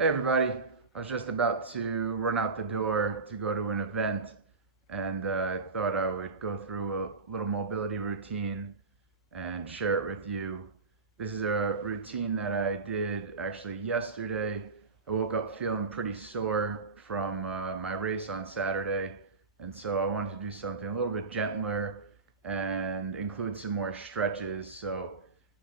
Hey everybody, I was just about to run out the door to go to an event and I thought I would go through a little mobility routine and share it with you. This is a routine that I did actually yesterday. I woke up feeling pretty sore from my race on Saturday, and so I wanted to do something a little bit gentler and include some more stretches. So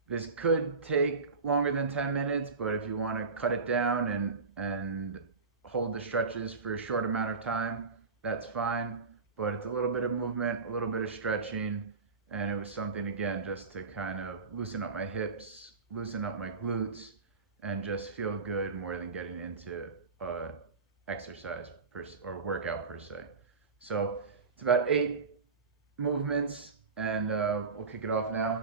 this could take longer than 10 minutes, but if you want to cut it down and hold the stretches for a short amount of time, that's fine. But it's a little bit of movement, a little bit of stretching, and it was something again just to kind of loosen up my hips, loosen up my glutes, and just feel good more than getting into exercise or workout per se. So it's about 8 movements, and we'll kick it off now.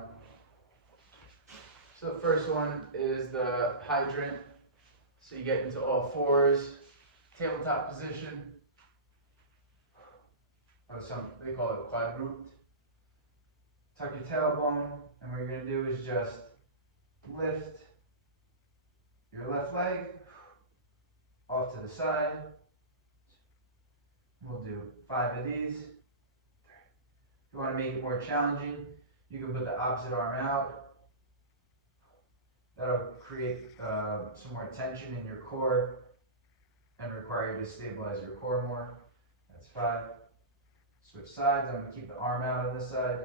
So the first one is the hydrant. So you get into all fours, tabletop position. They call it quadruped. Tuck your tailbone, and what you're going to do is just lift your left leg off to the side. We'll do 5 of these. If you want to make it more challenging, you can put the opposite arm out. That'll create some more tension in your core and require you to stabilize your core more. That's 5. Switch sides. I'm going to keep the arm out on this side.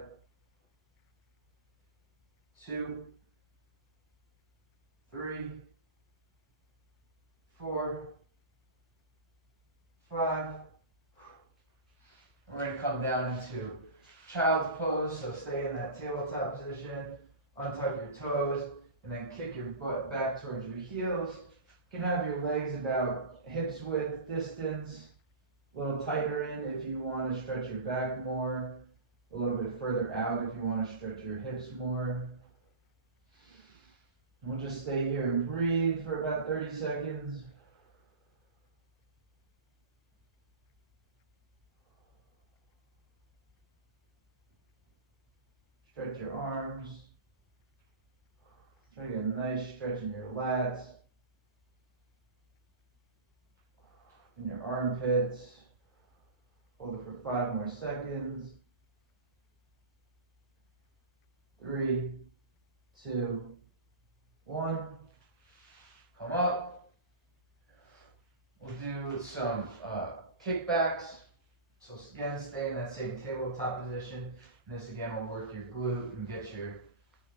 2, 3, 4, 5. We're going to come down into child's pose, so stay in that tabletop position, untuck your toes, and then kick your butt back towards your heels. You can have your legs about hips width distance, a little tighter in if you want to stretch your back more, a little bit further out if you want to stretch your hips more. And we'll just stay here and breathe for about 30 seconds. Stretch your arms. Try to get a nice stretch in your lats, in your armpits. Hold it for 5 more seconds. 3, 2, 1. Come up. We'll do some kickbacks. So again, stay in that same tabletop position. And this again will work your glute and get your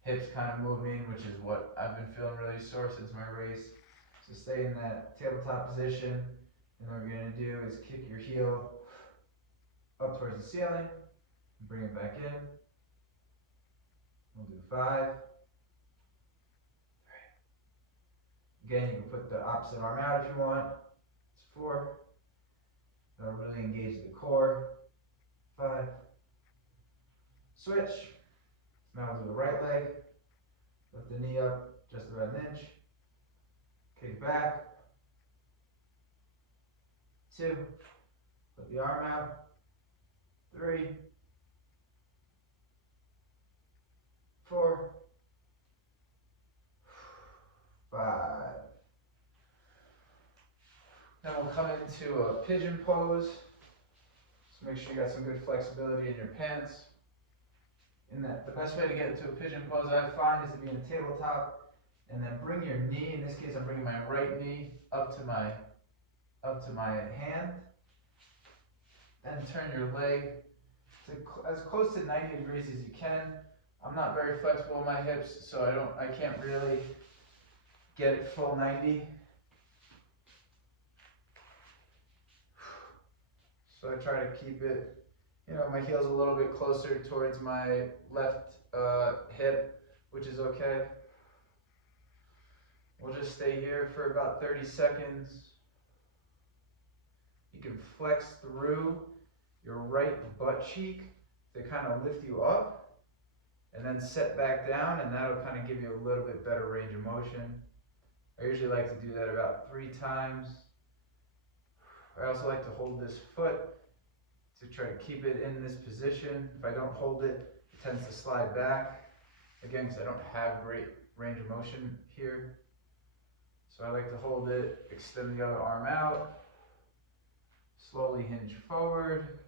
hips kind of moving, which is what I've been feeling really sore since my race. So stay in that tabletop position. And what we're going to do is kick your heel up towards the ceiling and bring it back in. We'll do 5. Again, you can put the opposite arm out if you want. It's 4. That'll really engage the core. 5. Switch. Now we'll do the right leg. Lift the knee up just about an inch. Kick back. 2. Put the arm out. 3. 4. 5. Then we'll come into a pigeon pose. So make sure you got some good flexibility in your pants. The best way to get into a pigeon pose I find is to be in a tabletop and then bring your knee. In this case, I'm bringing my right knee up to my hand. Then turn your leg to as close to 90 degrees as you can. I'm not very flexible in my hips, so I can't really get it full 90. So I try to keep it, my heel's a little bit closer towards my left hip, which is okay. We'll just stay here for about 30 seconds. You can flex through your right butt cheek to kind of lift you up and then set back down, and that'll kind of give you a little bit better range of motion. I usually like to do that about 3 times. I also like to hold this foot to try to keep it in this position. If I don't hold it, it tends to slide back. Again, because I don't have great range of motion here. So I like to hold it, extend the other arm out, slowly hinge forward,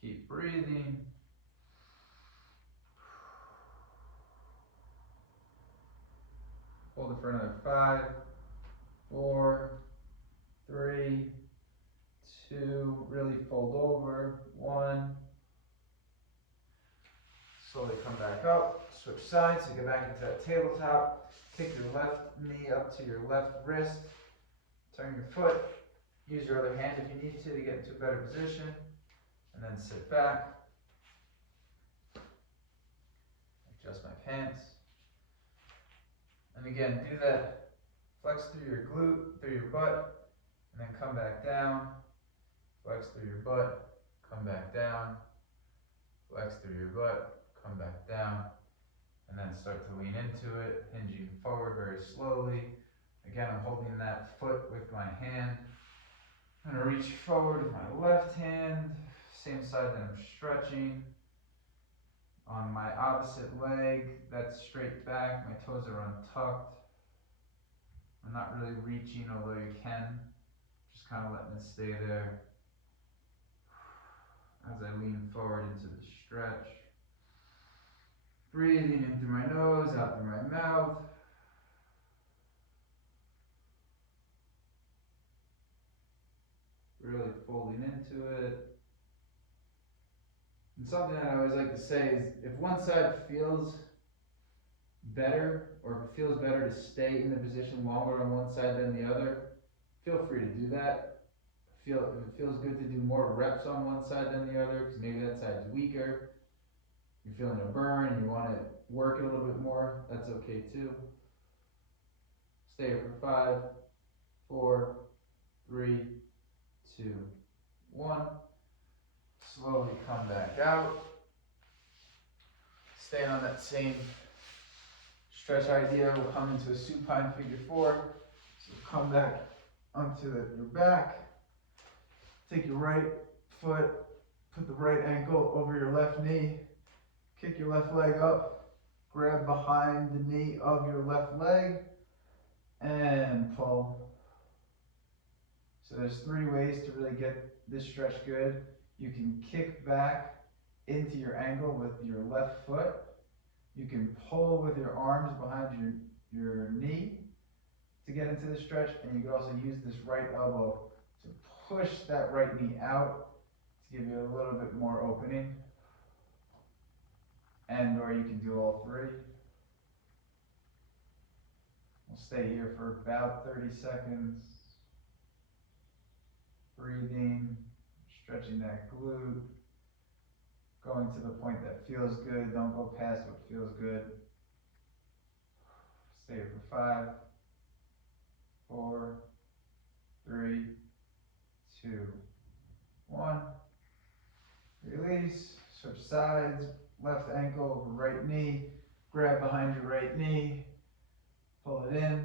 keep breathing. Hold it for another 5, 4, 3, 2, really fold over, 1. Slowly come back up, switch sides, so get back into that tabletop. Kick your left knee up to your left wrist, turn your foot, use your other hand if you need to get into a better position, and then sit back. Adjust my pants. And again, do that, flex through your glute, through your butt, and then come back down, flex through your butt, come back down, flex through your butt, come back down, and then start to lean into it, hinging forward very slowly. Again, I'm holding that foot with my hand. I'm going to reach forward with my left hand, same side that I'm stretching. On my opposite leg, that's straight back, my toes are untucked. I'm not really reaching, although you can. Just kind of letting it stay there as I lean forward into the stretch. Breathing in through my nose, out through my mouth. Really folding into it. And something that I always like to say is, if one side feels better, or if it feels better to stay in the position longer on one side than the other, feel free to do that. If it feels good to do more reps on one side than the other, because maybe that side's weaker, you're feeling a burn and you want to work it a little bit more, that's okay too. Stay here for 5, 4, 3, 2, 1. Slowly come back out. Staying on that same stretch idea, we'll come into a supine figure 4. So come back onto your back. Take your right foot, put the right ankle over your left knee. Kick your left leg up. Grab behind the knee of your left leg and pull. So there's 3 ways to really get this stretch good. You can kick back into your ankle with your left foot. You can pull with your arms behind your knee to get into the stretch, and you can also use this right elbow to push that right knee out to give you a little bit more opening. And or you can do all 3. We'll stay here for about 30 seconds. Breathing, stretching that glute, going to the point that feels good. Don't go past what feels good. Stay here for 5, 4, 3, 2, 1. Release, switch sides, left ankle over right knee, grab behind your right knee, pull it in.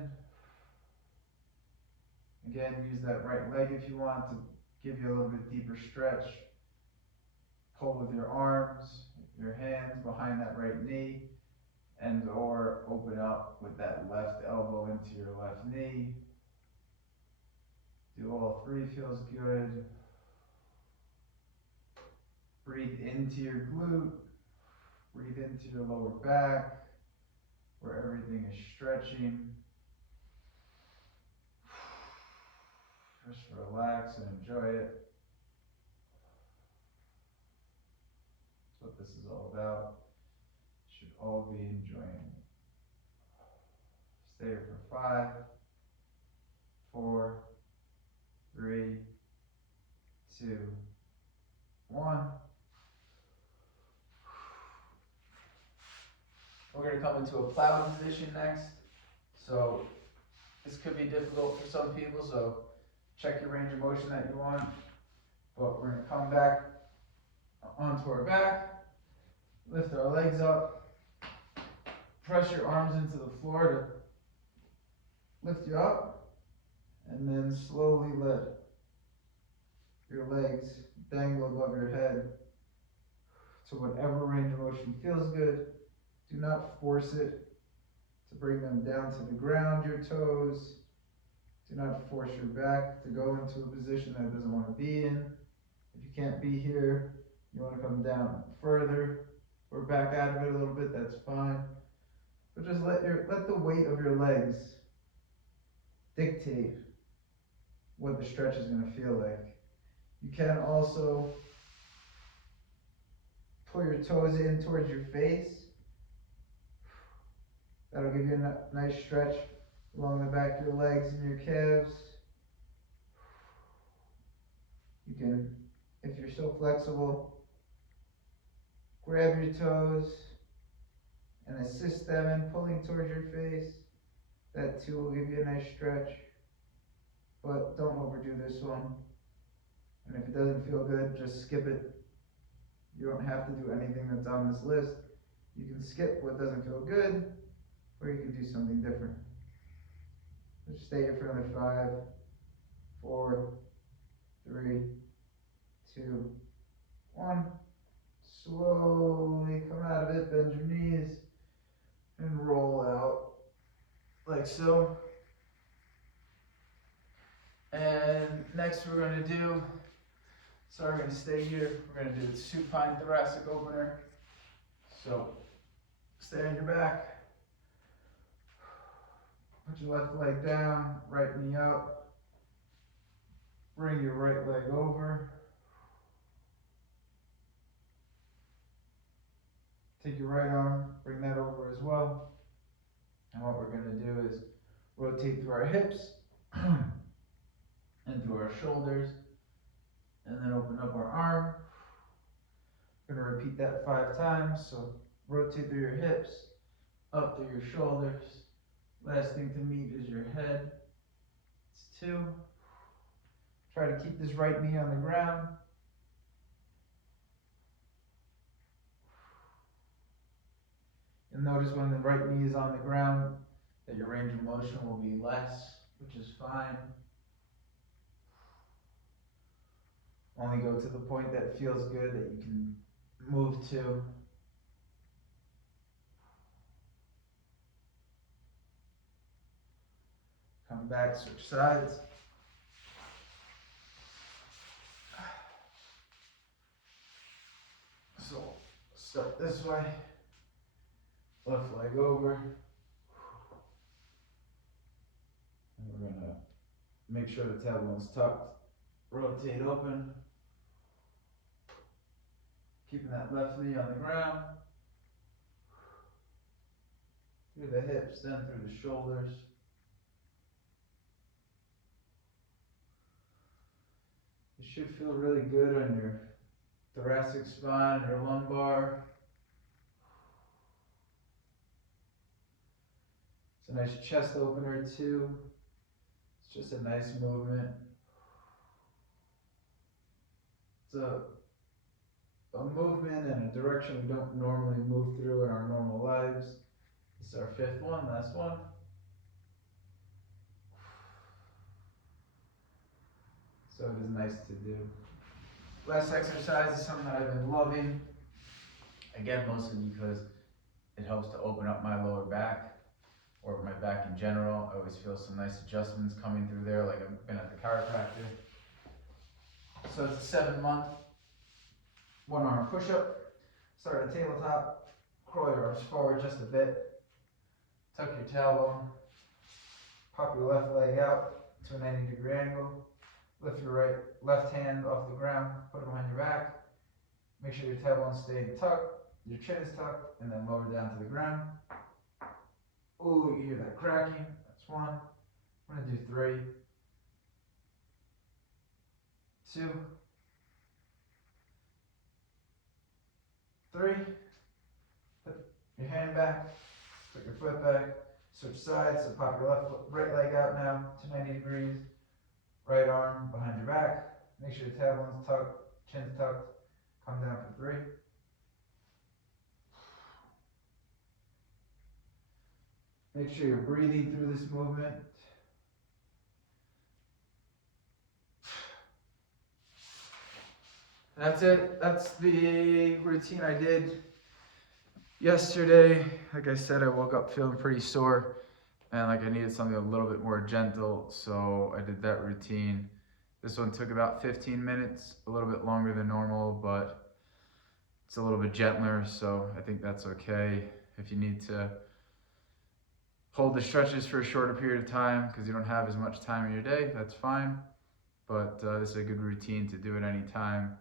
Again, use that right leg if you want to give you a little bit deeper stretch. Pull with your arms, your hands behind that right knee, and or open up with that left elbow into your left knee. Do all 3, feels good. Breathe into your glute, breathe into your lower back, where everything is stretching. Just relax and enjoy it. That's what this is all about. Should all be enjoying it. Stay here for 5, 4, 3, 2, 1. We're going to come into a plow position next. So this could be difficult for some people, so check your range of motion that you want. But we're going to come back onto our back, lift our legs up, press your arms into the floor to lift you up, and then slowly let your legs dangle above your head to whatever range of motion feels good. Do not force it. to bring them down to the ground, your toes. Do not force your back to go into a position that it doesn't want to be in. If you can't be here, you want to come down further or back out of it a little bit, that's fine. But just let the weight of your legs dictate what the stretch is going to feel like. You can also pull your toes in towards your face. That'll give you a nice stretch along the back of your legs and your calves. You can, if you're so flexible, grab your toes and assist them in pulling towards your face. That too will give you a nice stretch, but don't overdo this one. And if it doesn't feel good, just skip it. You don't have to do anything that's on this list. You can skip what doesn't feel good, or you can do something different. Just stay here for another 5, 4, 3, 2, 1. Slowly come out of it, bend your knees, and roll out like so. And next we're going to do, we're going to stay here, we're going to do the supine thoracic opener. So stay on your back. Put your left leg down, right knee up. Bring your right leg over. Take your right arm, bring that over as well. And what we're going to do is rotate through our hips and through our shoulders, and then open up our arm. We're going to repeat that 5 times. So rotate through your hips, up through your shoulders. Last thing to meet is your head. It's 2. Try to keep this right knee on the ground. And notice when the right knee is on the ground that your range of motion will be less, which is fine. Only go to the point that feels good, that you can move to. Come back, switch sides. So, start this way. Left leg over. And we're going to make sure the tailbone's tucked. Rotate open. Keeping that left knee on the ground. Through the hips, then through the shoulders. You should feel really good on your thoracic spine, your lumbar. It's a nice chest opener too. It's just a nice movement. It's a movement and a direction we don't normally move through in our normal lives. This is our 5th one, last one. So it is nice to do. Last exercise is something that I've been loving. Again, mostly because it helps to open up my lower back, or my back in general. I always feel some nice adjustments coming through there, like I've been at the chiropractor. So it's a 7-month, 1-arm push-up. Start at tabletop, crawl your arms forward just a bit. Tuck your tailbone. Pop your left leg out to a 90-degree angle. Lift your left hand off the ground, put it behind your back. Make sure your tailbone stays tucked, your chin is tucked, and then lower down to the ground. Ooh, you hear that cracking. That's 1. We're going to do 3, 2, 3. Put your hand back, put your foot back, switch sides. So pop your right leg out now to 90 degrees. Right arm behind your back. Make sure your tailbone's tucked, chin's tucked. Come down for 3. Make sure you're breathing through this movement. That's it. That's the routine I did Yesterday, like I said, I woke up feeling pretty sore and like I needed something a little bit more gentle, so I did that routine. This one took about 15 minutes, a little bit longer than normal, but it's a little bit gentler, so I think that's okay. If you need to hold the stretches for a shorter period of time because you don't have as much time in your day, that's fine. But this is a good routine to do at any time,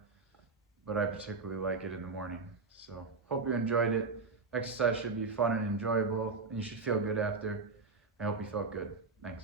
but I particularly like it in the morning. So hope you enjoyed it. Exercise should be fun and enjoyable, and you should feel good after. I hope you felt good. Thanks.